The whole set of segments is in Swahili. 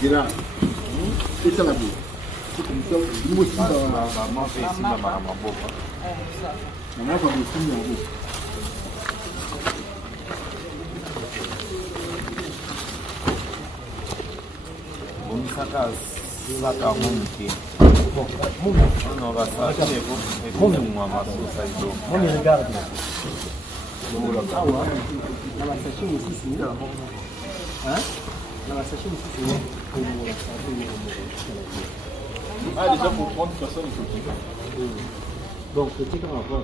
Gira. Essa é a boa. Então, não Simba. Mamãe fez Simba para uma boca. Mamãe vai me Simba na boca. Vamos sacar muito. Não vai sair. Vamos uma massa saído. Vamos regarde. Na massagem aussi c'est là. Hein? La massagem aussi c'est là. Ah, déjà pour 30 personnes, il faut qu'il Donc, c'est comment on va.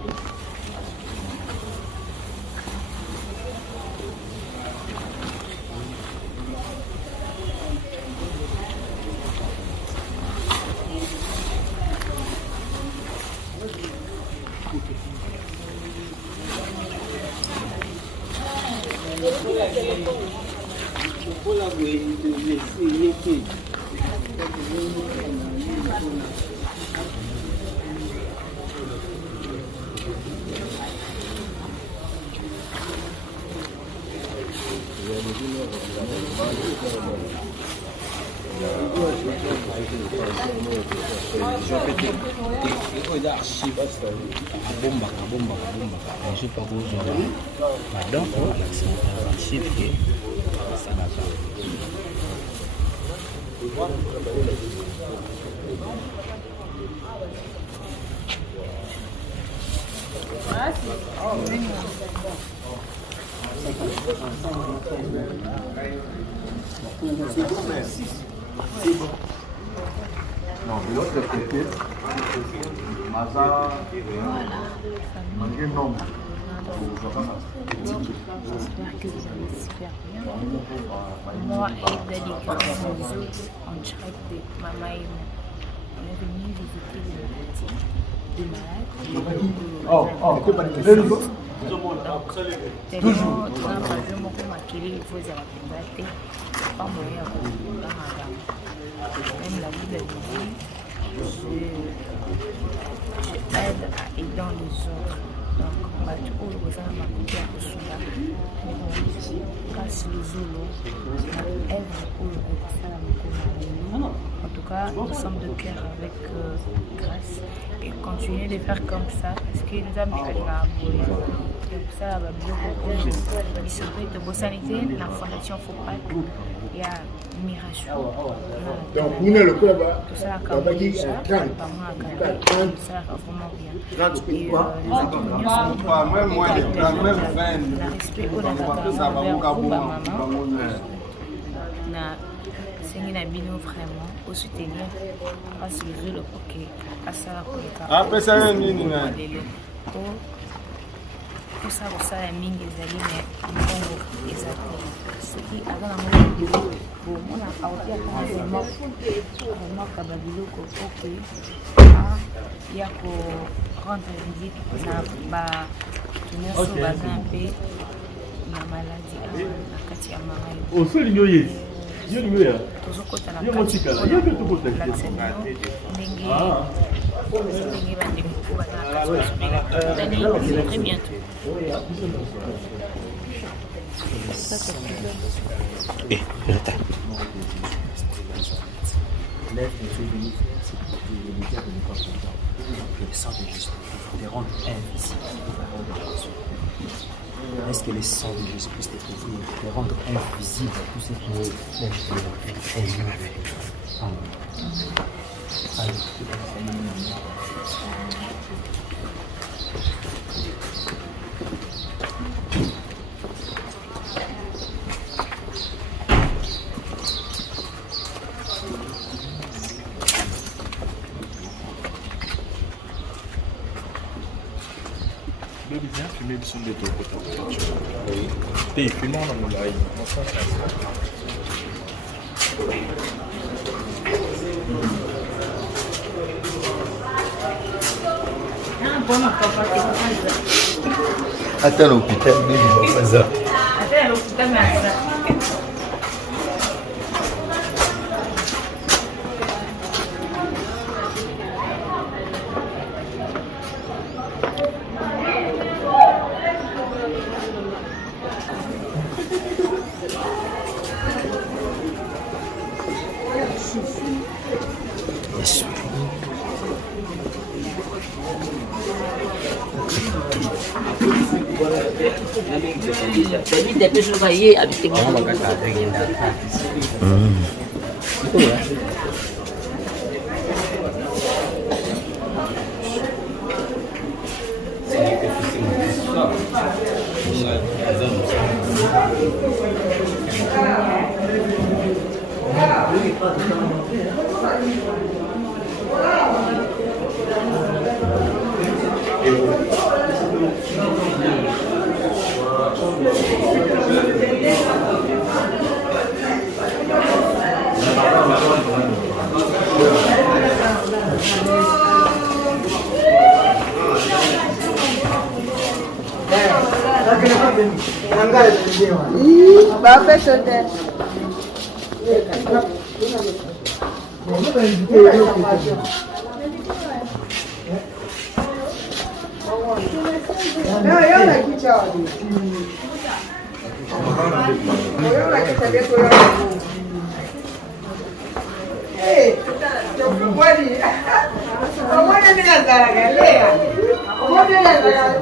Bomba. Je sais pas où je vais. Madame, on a chiffre. Ça va pas. Non, de l'autre côté, Maza, manqué nombre. J'espère que vous allez super bien. Moi et Dali Karamouzo, on traite de Mama et on est venu visiter le petit de malade. Toujours. Même la Bible dit, je aide à aider les autres. Donc, en tout cas, nous sommes de cœur avec grâce et continuer de faire comme ça parce qu'il nous a mis à ça, il se fait de Bossanité, la fondation Fopat, il y a Mirage. Donc, vous avez le club tout ça, comme ça, tout ça, vraiment bien. Sengi na bino vraiment au soutenir parce que je le poké à ça ah pesa nini na pour ça la mingi ezali mais bongo ezali soki aza na moko bon mona auti atana vraiment kababiloko ok ya ko rendre visite na ba nyonso baza mpe na maladie na kati ya marai osolingo ye yolingoya tozokota na yomotikala yope tokota ndenge bandeko po baza na kati ya très bientôt. Le sang de Jésus les rendre invisibles aux parents de Jésus. Laisse que le sang de Jésus puisse te couvrir, te rendre invisible à tous ceux qui ont bien fumer le son de ton côté. Oui. T'es fumant dans mon oreille. Attends l'hôpital, mais il va pas ça. Attends l'hôpital, mais ça. David apesha ye abitenga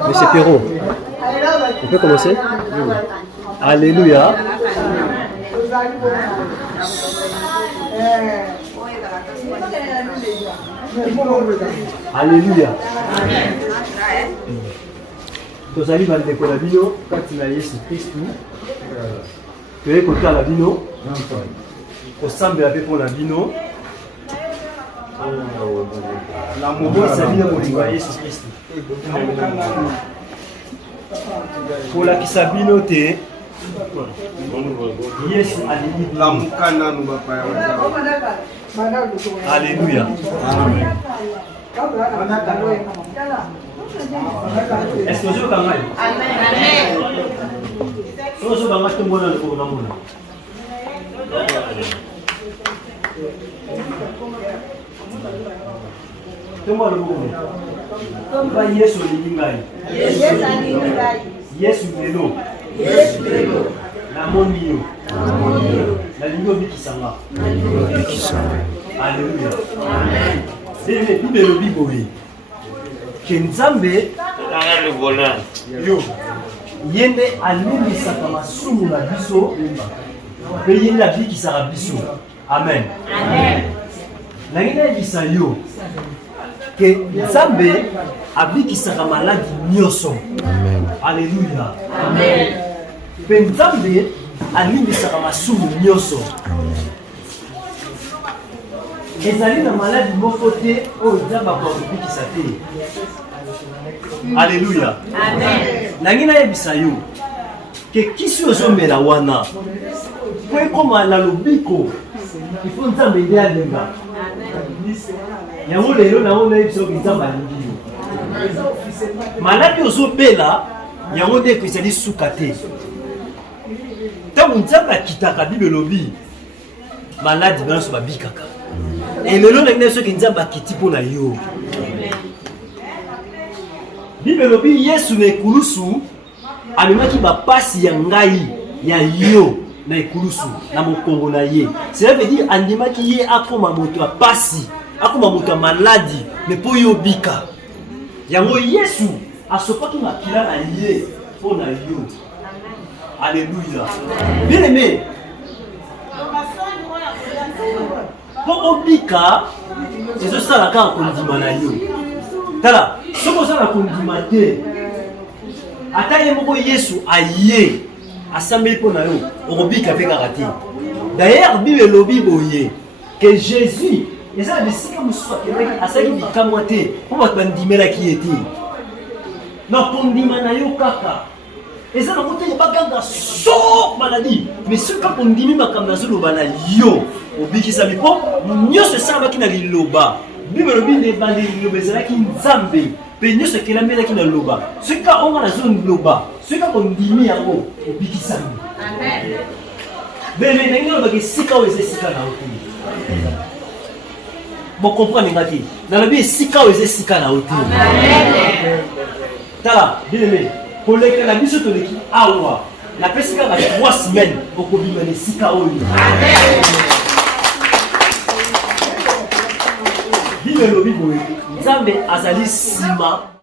Monsieur Perrault, on peut commencer? Alléluia. Alléluia. Nous arrivons à l'école à Bino, quand il a Jésus Christ, que les côtés à la Bino, au semble avec pour la Bino, la mauvaise Sabine pour les Jésus Christ. Pour la Kisabino, Yes, Alléluia. Est-ce que je veux Amen. Yes, lelo. Yes, lelo. La monio. La lingo bikisanga. Alléluia. Amen. C'est le Bible biboé. Kenzambe le volant. Yo. Yende alimi sakama sumu na biso. Pe yende bikisanga biso. Amen. Amen. La ngina bisayo. Que Nzambe abikisaka maladi nyonso. Amen. Alléluia. Amen. Pe Nzambe alimbisaka masumu nyonso. Amen. Ezali na maladi moko te oyo Nzambe akobikisa te. Alléluia. Amen. Nangina yebisa yo ke kisi ozomela wana po ekoma na lobiko ifo Nzambe nde alinga. Yango lelo na ona ebiso Nzambe alingi yo. Maladi ozobela yango nde ezali suka te. Ntango Nzambe akitaka Bible lobi maladi nyonso babikaka. Elelo na ngina soki Nzambe akiti mpo na yo. Bible lobi Yesu na ekulusu amemaki bapasi ya ngai ya yo na ekulusu na mokongo na ye. Cela veut dire andimaki ye akoma moto apasi, akoma moto maladi mais po yo bika. Yango Yesu asopaki makila na ye po na yo. Alléluia. Bien aimé. Po obika c'est ça la ka kondima na yo. Tala, soko ça la kondima te. Ata ye moko Yesu aye assemblé po na yo, obika pe karate. D'ailleurs Bible lobi boye que Jésus eza bisika muswa ke asaki bikamwa te po bandimela ki ete. Na kondima na yo kaka. Eza na kote baganga so maladie, mais ce ka kondimi makamna zoloba na yo, obikisa bipo, nyose samba ki na liloba. Bible lobi ne bande liloba ezala ki Nzambe. Pe nyose kelambela ki na loba. Ce ka onga na zone loba, ce ka kondimi yango obikisa. Amen. Mais n'engelo ba ke sika o eze sika na otu. Bon comprendre ngati. Na lobi sika o eze sika na otu. Amen. Tala, bien aimé. Pour lesquels la mission de l'équipe Awa, la personne qui a 3 semaines pour qu'on vienne ici. Amen. Dis-le, Nzambe azali sima.